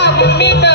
Tchau!